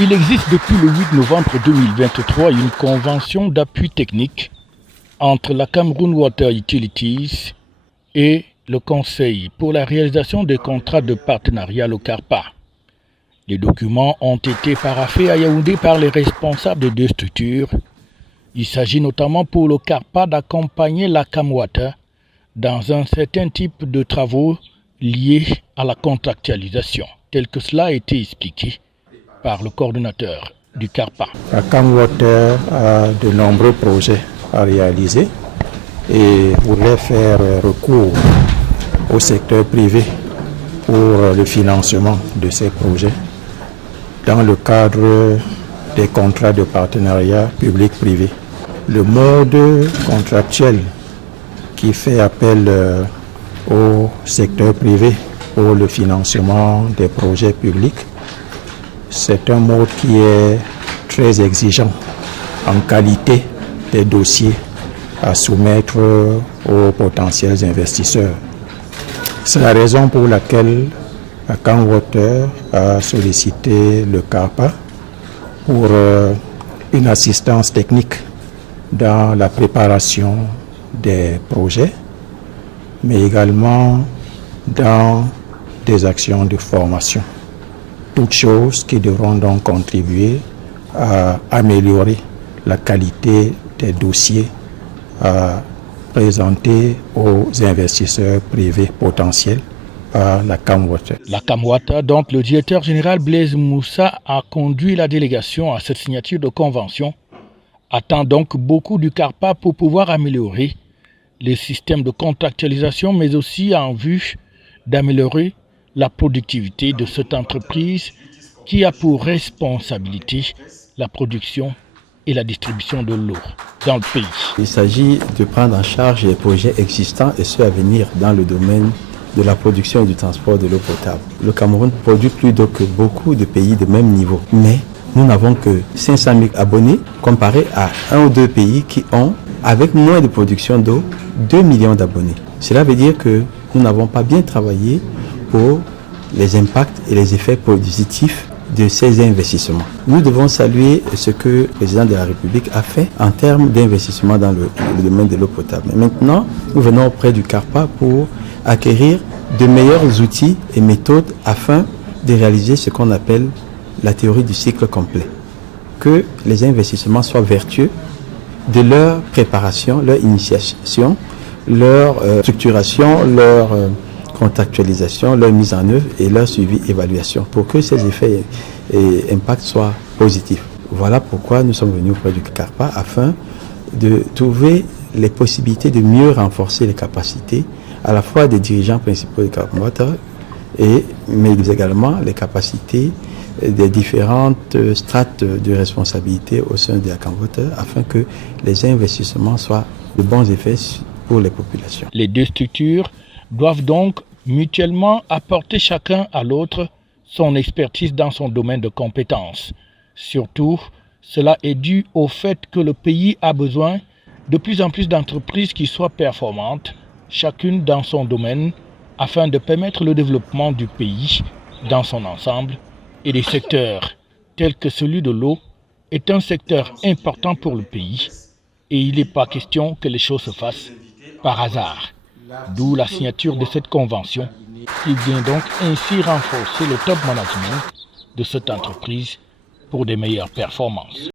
Il existe depuis le 8 novembre 2023 une convention d'appui technique entre la Cameroun Water Utilities et le Conseil pour la réalisation des contrats de partenariat, le CARPA. Les documents ont été paraphés à Yaoundé par les responsables des deux structures. Il s'agit notamment pour le CARPA d'accompagner la CamWater dans un certain type de travaux liés à la contractualisation, tel que cela a été expliqué par le coordonnateur du CARPA. La CamWater a de nombreux projets à réaliser et voudrait faire recours au secteur privé pour le financement de ces projets dans le cadre des contrats de partenariat public-privé. Le mode contractuel qui fait appel au secteur privé pour le financement des projets publics, c'est un mode qui est très exigeant en qualité des dossiers à soumettre aux potentiels investisseurs. C'est la raison pour laquelle la CamWater a sollicité le CARPA pour une assistance technique dans la préparation des projets, mais également dans des actions de formation. Toutes choses qui devront donc contribuer à améliorer la qualité des dossiers à présenter aux investisseurs privés potentiels par la CamWater. La CamWater, donc le directeur général Blaise Moussa, a conduit la délégation à cette signature de convention, attend donc beaucoup du CARPA pour pouvoir améliorer les systèmes de contractualisation, mais aussi en vue d'améliorer la productivité de cette entreprise qui a pour responsabilité la production et la distribution de l'eau dans le pays. Il s'agit de prendre en charge les projets existants et ceux à venir dans le domaine de la production et du transport de l'eau potable. Le Cameroun produit plus d'eau que beaucoup de pays de même niveau, mais nous n'avons que 500 000 abonnés comparé à un ou deux pays qui ont, avec moins de production d'eau, 2 millions d'abonnés. Cela veut dire que nous n'avons pas bien travaillé pour les impacts et les effets positifs de ces investissements. Nous devons saluer ce que le président de la République a fait en termes d'investissement dans le domaine de l'eau potable. Mais maintenant, nous venons auprès du CARPA pour acquérir de meilleurs outils et méthodes afin de réaliser ce qu'on appelle la théorie du cycle complet. Que les investissements soient vertueux de leur préparation, leur initiation, leur structuration, leur contractualisation, leur mise en œuvre et leur suivi, évaluation, pour que ces effets et impacts soient positifs. Voilà pourquoi nous sommes venus auprès du CARPA afin de trouver les possibilités de mieux renforcer les capacités à la fois des dirigeants principaux de CamWater mais également les capacités des différentes strates de responsabilité au sein de la CamWater afin que les investissements soient de bons effets pour les populations. Les deux structures doivent donc mutuellement apporter chacun à l'autre son expertise dans son domaine de compétences. Surtout, cela est dû au fait que le pays a besoin de plus en plus d'entreprises qui soient performantes, chacune dans son domaine, afin de permettre le développement du pays dans son ensemble et des secteurs tels que celui de l'eau est un secteur important pour le pays et il n'est pas question que les choses se fassent par hasard. D'où la signature de cette convention qui vient donc ainsi renforcer le top management de cette entreprise pour des meilleures performances.